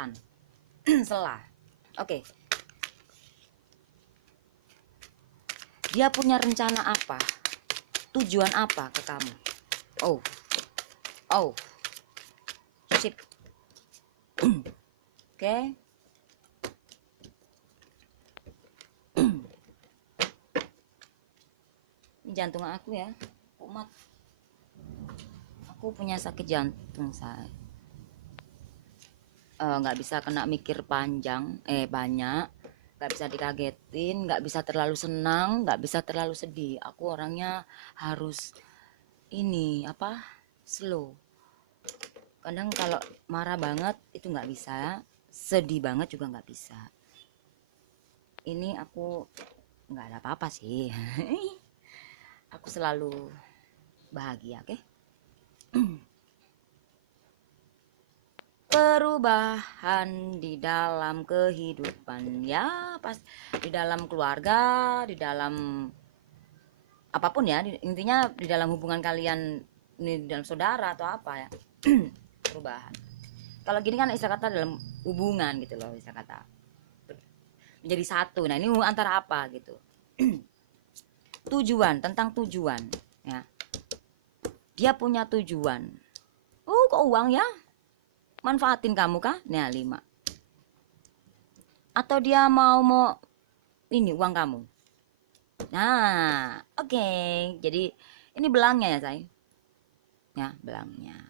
kesempatan. Selah. Oke. Dia punya rencana apa? Tujuan apa ke kamu? Oh. Sip. Oke. Ini jantung aku ya. Umat. Aku punya sakit jantung, saya. Nggak bisa kena mikir panjang, banyak. Nggak bisa dikagetin, nggak bisa terlalu senang, nggak bisa terlalu sedih. Aku orangnya harus ini apa? Slow. Kadang kalau marah banget itu nggak bisa, sedih banget juga nggak bisa. Ini aku nggak ada apa-apa sih. Aku selalu bahagia, oke? Perubahan di dalam kehidupan ya, pas di dalam keluarga, di dalam apapun ya, intinya di dalam hubungan kalian, ini di dalam saudara atau apa ya. Perubahan. Kalau gini kan istilah kata dalam hubungan gitu loh, istilah kata menjadi satu. Nah, ini antara apa gitu. Tujuan, tentang tujuan ya. Dia punya tujuan. Kok uang ya? Manfaatin kamu kah? Nah, 5. Atau dia mau ini uang kamu. Nah, oke. Jadi ini belangnya ya, say. Ya, belangnya.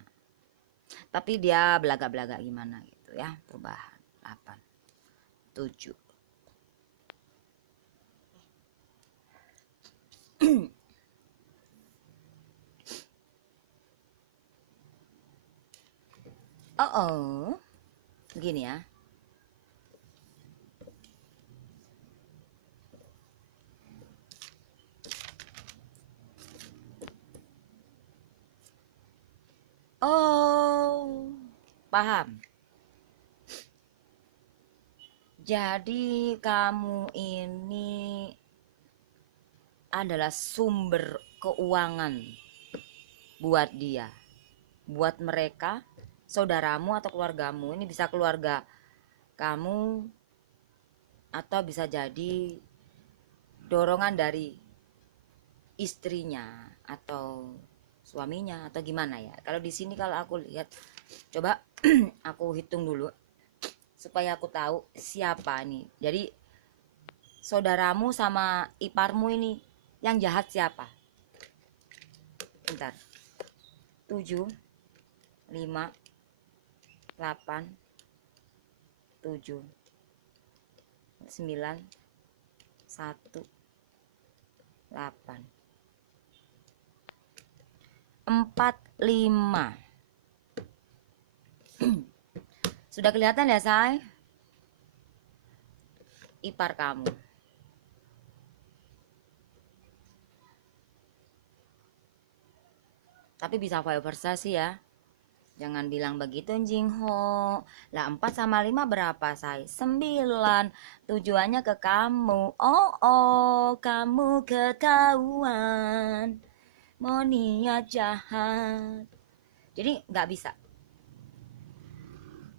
Tapi dia belaga-belaga gimana gitu ya. Perubahan. 8. 7. Oh. Begini ya. Oh, paham. Jadi kamu ini adalah sumber keuangan buat dia, buat mereka, saudaramu atau keluargamu. Ini bisa keluarga kamu atau bisa jadi dorongan dari istrinya atau suaminya atau gimana ya. Kalau di sini kalau aku lihat, coba aku hitung dulu supaya aku tahu siapa nih. Jadi saudaramu sama iparmu ini yang jahat siapa? Bentar. 7 5 8 7 9 1 8 4 5. Sudah kelihatan ya, say? Ipar kamu. Tapi bisa vice versa sih ya. Jangan bilang begitu, Jingho. Lah 4 sama 5 berapa, say? 9. Tujuannya ke kamu. Kamu ketahuan. Mau niat jahat. Jadi nggak bisa.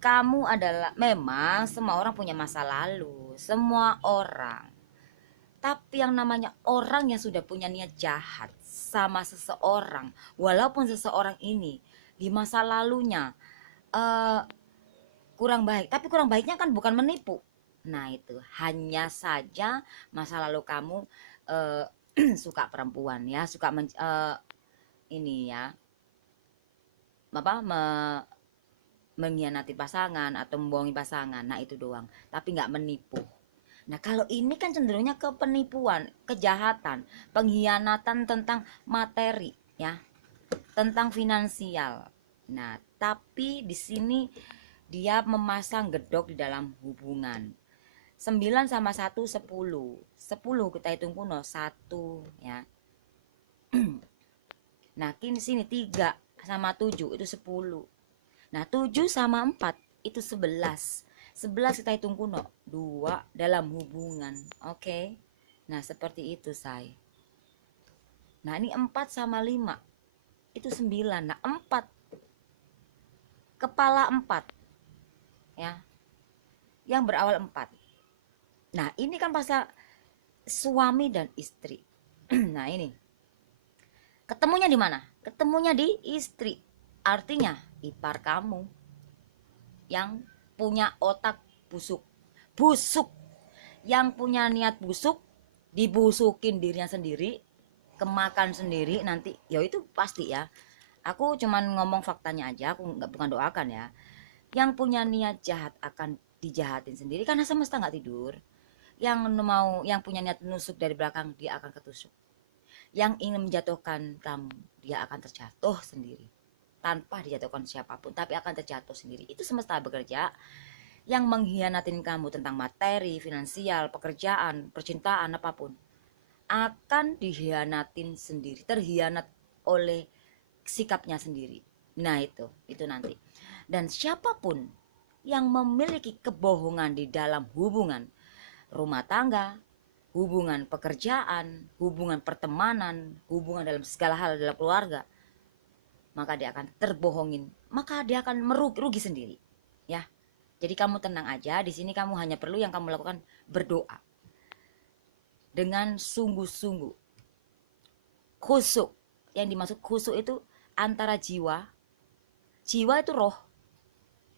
Kamu adalah, memang semua orang punya masa lalu. Semua orang. Tapi yang namanya orang yang sudah punya niat jahat sama seseorang, walaupun seseorang ini di masa lalunya kurang baik, tapi kurang baiknya kan bukan menipu. Nah itu hanya saja masa lalu kamu suka perempuan ya, suka ini ya, apa mengkhianati pasangan atau membohongi pasangan. Nah itu doang, tapi nggak menipu. Nah kalau ini kan cenderungnya ke penipuan, kejahatan, pengkhianatan tentang materi ya, tentang finansial. Nah tapi di sini dia memasang gedok di dalam hubungan. 9 sama 1 10. 10 kita hitung kuno 1 ya. Nah kini sini 3 sama 7 itu 10. Nah 7 sama 4 itu 11. 11 kita hitung kuno 2 dalam hubungan. Oke. Nah seperti itu, say. Nah ini 4 sama 5 itu 9. Nah 4 kepala 4 ya. yang berawal 4. Nah ini kan pasal suami dan istri. Nah ini ketemunya di mana? Ketemunya di istri. Artinya ipar kamu yang punya otak busuk. Busuk. Yang punya niat busuk, dibusukin dirinya sendiri, kemakan sendiri nanti. Ya itu pasti ya. Aku cuman ngomong faktanya aja, aku nggak bukan doakan ya. Yang punya niat jahat akan dijahatin sendiri karena semesta nggak tidur. Yang punya niat nusuk dari belakang, dia akan ketusuk. Yang ingin menjatuhkan kamu, dia akan terjatuh sendiri tanpa dijatuhkan siapapun, tapi akan terjatuh sendiri. Itu semesta bekerja. Yang mengkhianatin kamu tentang materi, finansial, pekerjaan, percintaan, apapun, akan dikhianatin sendiri, terhianat oleh sikapnya sendiri. Nah itu nanti. Dan siapapun yang memiliki kebohongan di dalam hubungan rumah tangga, hubungan pekerjaan, hubungan pertemanan, hubungan dalam segala hal dalam keluarga, maka dia akan terbohongin, maka dia akan merugi sendiri. Ya, jadi kamu tenang aja. Di sini kamu hanya perlu yang kamu lakukan berdoa dengan sungguh-sungguh, khusyuk. Yang dimaksud khusyuk itu antara jiwa itu roh.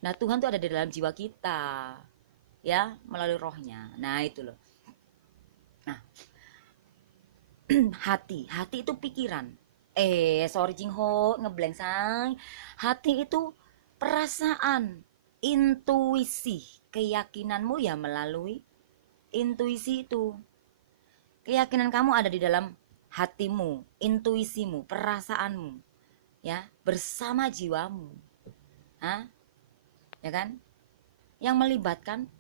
Nah Tuhan tuh ada di dalam jiwa kita, ya, melalui rohnya. Nah itu loh. Nah hati itu pikiran. Sorry Jingho, ngeblank say. Hati itu perasaan, intuisi, keyakinanmu ya melalui intuisi itu. Keyakinan kamu ada di dalam hatimu, intuisimu, perasaanmu, ya, bersama jiwamu. Hah? Ya kan? Yang melibatkan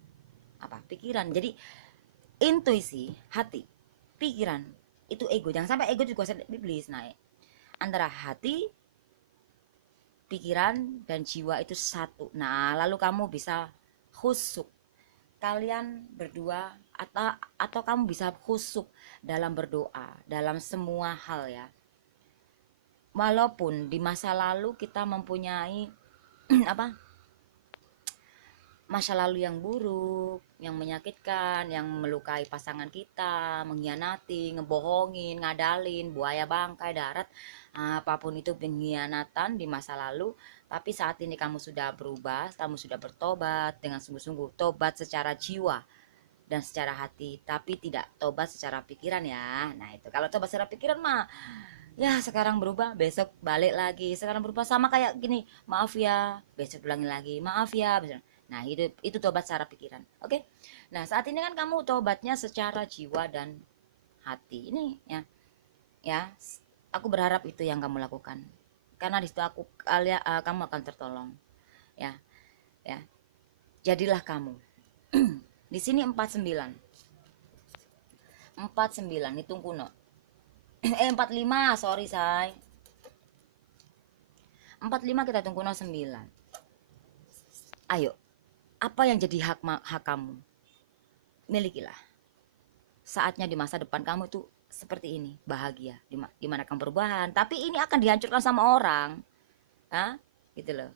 apa? Pikiran. Jadi intuisi, hati, pikiran itu ego. Jangan sampai ego juga iblis naik. Antara hati, pikiran dan jiwa itu satu. Nah, lalu kamu bisa khusyuk. Kalian berdua atau kamu bisa khusyuk dalam berdoa, dalam semua hal ya. Walaupun di masa lalu kita mempunyai apa? Masa lalu yang buruk, yang menyakitkan, yang melukai pasangan kita, mengkhianati, ngebohongin, ngadalin, buaya bangkai darat, apapun itu pengkhianatan di masa lalu. Tapi saat ini kamu sudah berubah, kamu sudah bertobat dengan sungguh-sungguh, tobat secara jiwa dan secara hati, tapi tidak tobat secara pikiran ya. Nah itu kalau tobat secara pikiran mah ya sekarang berubah besok balik lagi, sekarang berubah sama kayak gini, maaf ya besok ulangin lagi, maaf ya besok. Nah itu tobat secara pikiran. Oke. Nah saat ini kan kamu tobatnya secara jiwa dan hati ini ya. Ya aku berharap itu yang kamu lakukan karena di situ kamu akan tertolong ya. Ya jadilah kamu. Di sini 49 hitung kuno. 45, sorry say. 45 kita hitung kuno 9. Ayo, apa yang jadi hak kamu? Milikilah. Saatnya di masa depan kamu tuh seperti ini, bahagia, dimana kamu perubahan. Tapi ini akan dihancurkan sama orang. Hah? Gitu loh.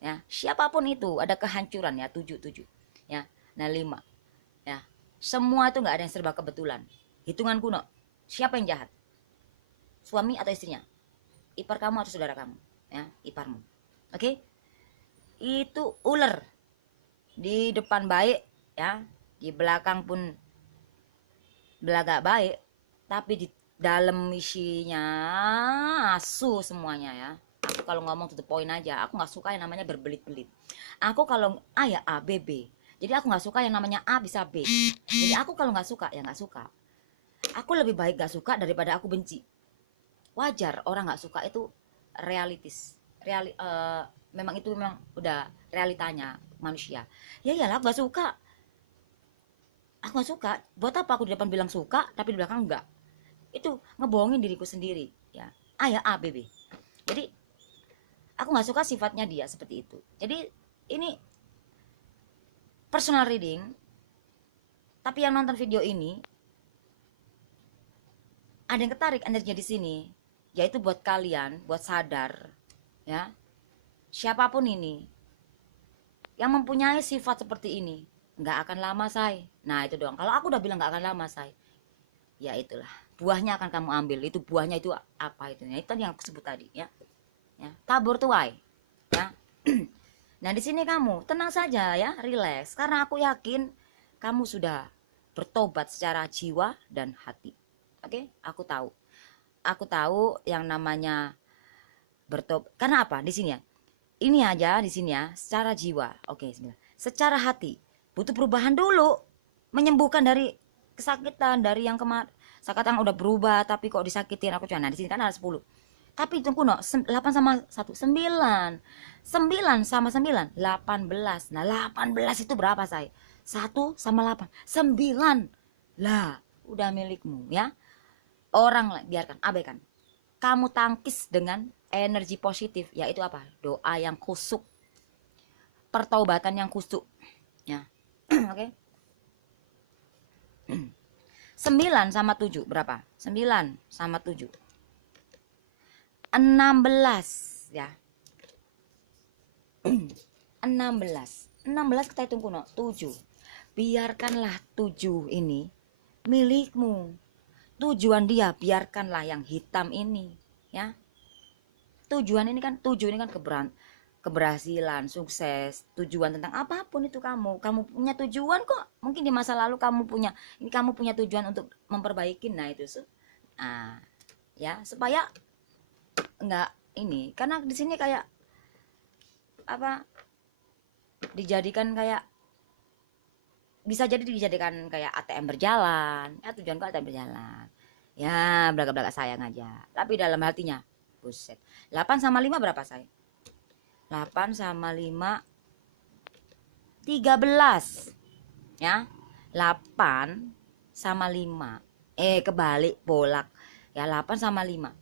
Ya, siapapun itu ada kehancuran ya, 7. Ya. Nah 5. Ya. Semua itu nggak ada yang serba kebetulan. Hitungan kuno. Siapa yang jahat? Suami atau istrinya? Ipar kamu atau saudara kamu? Ya, iparmu. Oke? Itu ular. Di depan baik ya, di belakang pun belagak baik, tapi di dalam isinya asu semuanya ya. Aku kalau ngomong to the point aja, aku nggak suka yang namanya berbelit-belit. Aku kalau A ya A, B B. Jadi aku nggak suka yang namanya A bisa B. Jadi aku kalau nggak suka ya nggak suka. Aku lebih baik nggak suka daripada aku benci. Wajar orang nggak suka itu realitis. Memang itu memang udah realitanya manusia. Ya iyalah aku nggak suka. Aku nggak suka. Buat apa aku di depan bilang suka tapi di belakang enggak? Itu ngebohongin diriku sendiri ya. A ya A B B. Jadi aku nggak suka sifatnya dia seperti itu. Jadi ini personal reading. Tapi yang nonton video ini ada yang ketarik energinya di sini, yaitu buat kalian, buat sadar ya. Siapapun ini yang mempunyai sifat seperti ini, nggak akan lama, say. Nah itu doang. Kalau aku udah bilang nggak akan lama, say, ya itulah buahnya akan kamu ambil. Itu buahnya itu apa itu? Nah, itu yang aku sebut tadi, ya. Ya, tabur tuai, ya. Nah di sini kamu tenang saja, ya, relax, karena aku yakin kamu sudah bertobat secara jiwa dan hati. Oke, aku tahu yang namanya bertobat. Karena apa? Di sini ya, ini aja di sini ya, secara jiwa. Oke, secara hati butuh perubahan dulu, menyembuhkan dari kesakitan, dari yang kemarin. Sekarang udah berubah tapi kok disakitin aku. Nah di sini kan ada 10, tapi itu kuno 8 sama 1 9, 9 sama 9 18. Nah 18 itu berapa, say? 1 sama 8 9 lah, udah milikmu, ya. Orang lah biarkan, abaikan. Kamu tangkis dengan energi positif, yaitu apa? Doa yang kusuk, pertaubatan yang kusuk, ya. Oke. 9 sama 7 berapa? 9 sama 7 16, ya. 16 kita hitung kuno 7. Biarkanlah 7 ini milikmu. Tujuan dia biarkanlah yang hitam ini, ya. Tujuan ini kan, 7 ini kan keberhasilan, sukses, tujuan tentang apapun itu. Kamu punya tujuan kok. Mungkin di masa lalu kamu punya tujuan untuk memperbaiki. Nah itu ya, supaya enggak ini, karena di sini kayak apa, dijadikan kayak, bisa jadi dijadikan kayak ATM berjalan, ya. Tujuanku ATM berjalan, ya, belaka-belaka sayang aja, tapi dalam hatinya buset. 8 sama 5 berapa, say? 8 sama 5 13, ya. 8 sama 5 kebalik, bolak, ya. 8 sama 5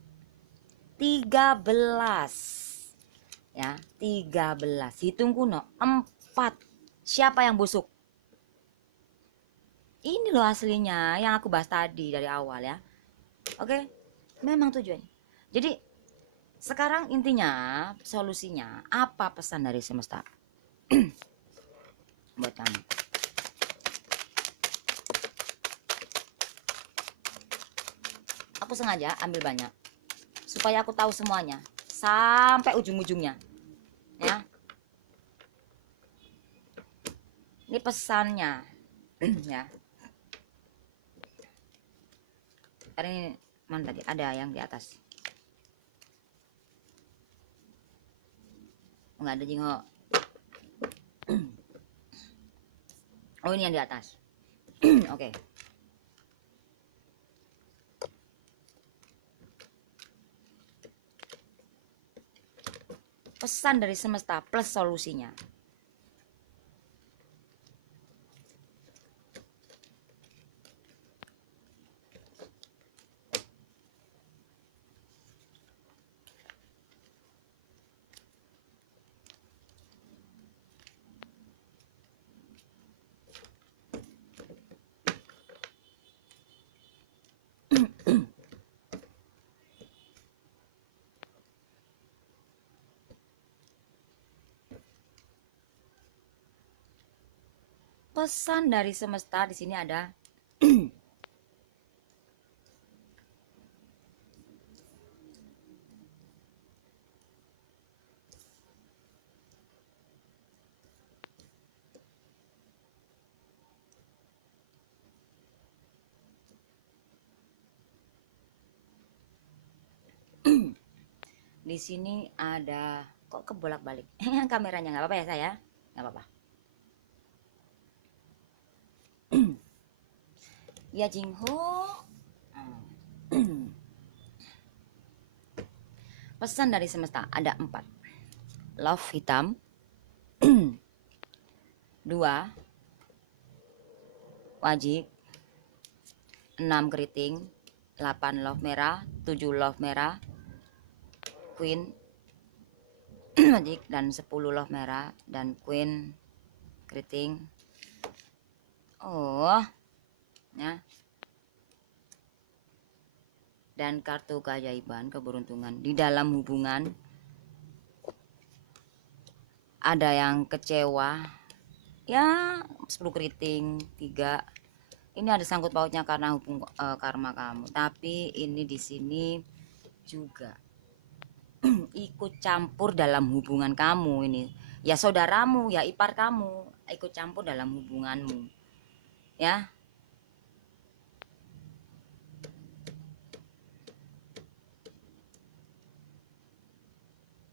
13, ya. 13 hitung kuno 4. Siapa yang busuk? Ini loh aslinya yang aku bahas tadi dari awal, ya. Oke, memang tujuannya. Jadi sekarang intinya, solusinya apa, pesan dari semesta buat kamu? Aku sengaja ambil banyak supaya aku tahu semuanya sampai ujung-ujungnya, ya. Ini pesannya, ya. Ini mana tadi? Ada yang di atas. Enggak ada jingok. Oh, ini yang di atas. Oke. Pesan dari semesta plus solusinya. Pesan dari semesta di sini ada di sini ada, kok kebolak-balik kameranya. Nggak apa-apa ya, saya? Nggak apa-apa. Ya, Jingho. Pesan dari semesta ada 4. Love hitam 2 wajib, 6 keriting, 8 love merah, 7 love merah, queen wajib, dan 10 love merah dan queen keriting. Oh, ya. Dan kartu keajaiban, keberuntungan di dalam hubungan. Ada yang kecewa, ya, 10 keriting 3. Ini ada sangkut pautnya karena karma kamu, tapi ini di sini juga ikut campur dalam hubungan kamu ini. Ya saudaramu, ya ipar kamu ikut campur dalam hubunganmu. Ya.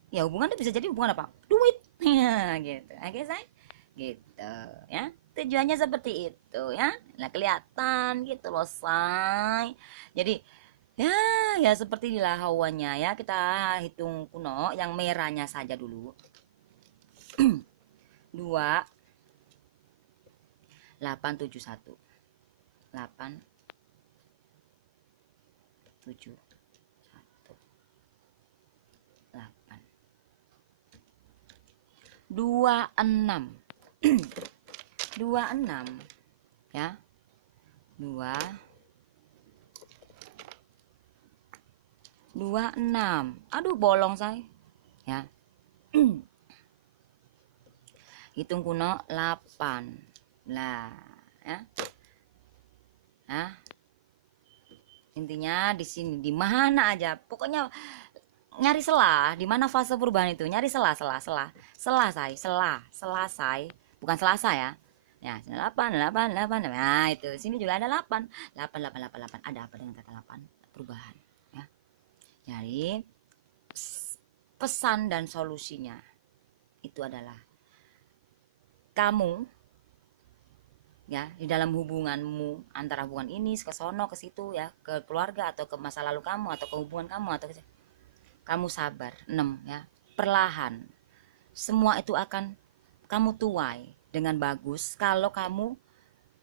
Ya hubungan itu bisa jadi hubungan apa? Duit. Gitu. Oke, say? Gitu, ya. Tujuannya seperti itu, ya. Nah, kelihatan gitu loh, say. Jadi ya, ya seperti inilah hawanya ya. Kita hitung kuno yang merahnya saja dulu. 2 8 7 1 8 7 1 8 26 26 ya. 2 26. Aduh bolong saya ya. Hitung kuno 8 lah ya. Nah, intinya di sini di mana aja pokoknya nyari celah, di mana fase perubahan itu nyari celah selesai bukan selasa ya. Ya, 8 8 8. Nah, itu sini juga ada 8 8 8 8 8. Ada apa dengan kata 8? Perubahan ya. Nyari pesan dan solusinya itu adalah kamu ya di dalam hubunganmu, antara hubungan ini ke sono ke situ ya, ke keluarga atau ke masa lalu kamu atau ke hubungan kamu atau kamu sabar. 6 ya. Perlahan semua itu akan kamu tuai dengan bagus kalau kamu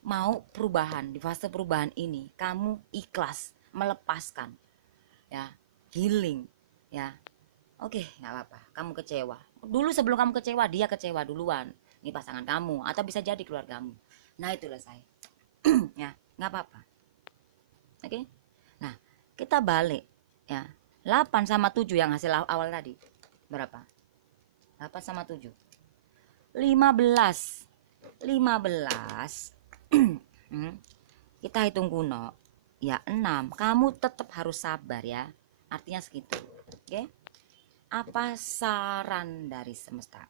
mau perubahan. Di fase perubahan ini kamu ikhlas melepaskan ya, healing ya. Oke, nggak apa-apa. Kamu kecewa dulu, sebelum kamu kecewa dia kecewa duluan. Ini pasangan kamu atau bisa jadi keluargamu. Nah, itulah saya. Ya, nggak apa-apa. Oke. Nah, kita balik ya. 8 sama 7 yang hasil awal tadi. Berapa? 8 sama 7. 15. 15. Kita hitung kuno. Ya, 6. Kamu tetap harus sabar ya. Artinya segitu. Oke. Apa saran dari semesta?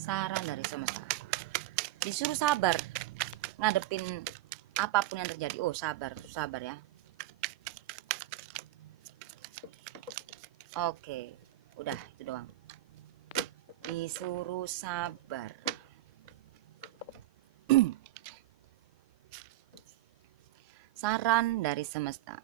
Saran dari semesta, disuruh sabar ngadepin apapun yang terjadi. Oh, sabar ya. Oke, udah itu doang. Disuruh sabar. Saran dari semesta,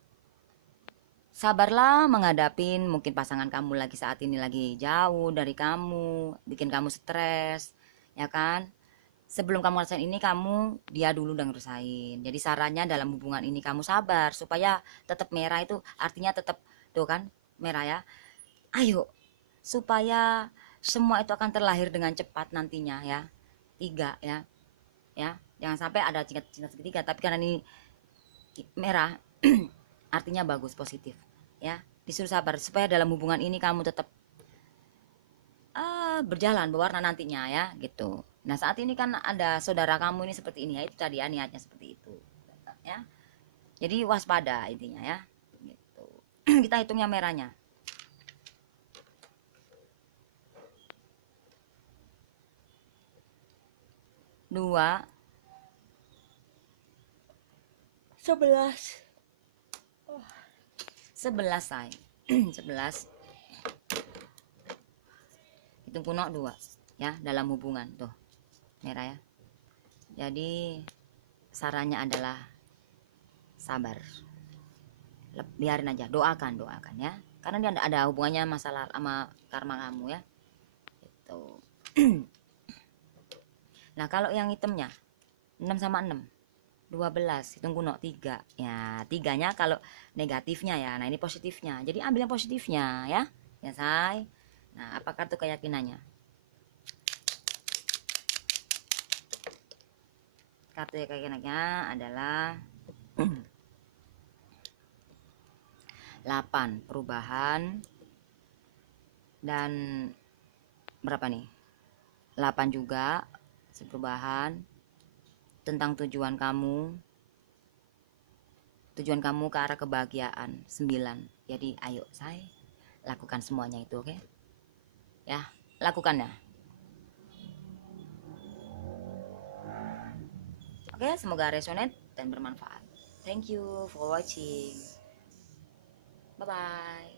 sabarlah menghadapin mungkin pasangan kamu lagi saat ini lagi jauh dari kamu, bikin kamu stres, ya kan? Sebelum kamu ngerasain ini, kamu dia dulu udah ngerasain. Jadi sarannya dalam hubungan ini kamu sabar supaya tetap merah, itu artinya tetap tuh kan merah ya. Ayo supaya semua itu akan terlahir dengan cepat nantinya ya. 3 ya. Ya, jangan sampai ada cinta segitiga, tapi karena ini merah artinya bagus, positif ya. Disuruh sabar supaya dalam hubungan ini kamu tetap berjalan berwarna nantinya ya gitu. Nah, saat ini kan ada saudara kamu ini seperti ini ya, itu tadi ya, niatnya seperti itu ya. Jadi waspada intinya ya gitu. Kita hitungnya merahnya 2 11 11 say 11. Hitung kuno 2 ya dalam hubungan tuh merah ya. Jadi sarannya adalah sabar, biarin aja, doakan ya, karena dia ada hubungannya masalah sama karma kamu ya gitu. Nah, kalau yang hitamnya 6 sama 6 12, hitung kuno 3 ya. 3-nya kalau negatifnya ya. Nah, ini positifnya, jadi ambil yang positifnya ya say. Nah, apa kartu keyakinannya? Kartu enaknya adalah 8 perubahan, dan berapa nih, 8 juga perubahan tentang tujuan kamu ke arah kebahagiaan. 9. Jadi ayo saya lakukan semuanya itu, oke? Ya, lakukan ya. Oke, semoga resonate dan bermanfaat. Thank you for watching. Bye bye.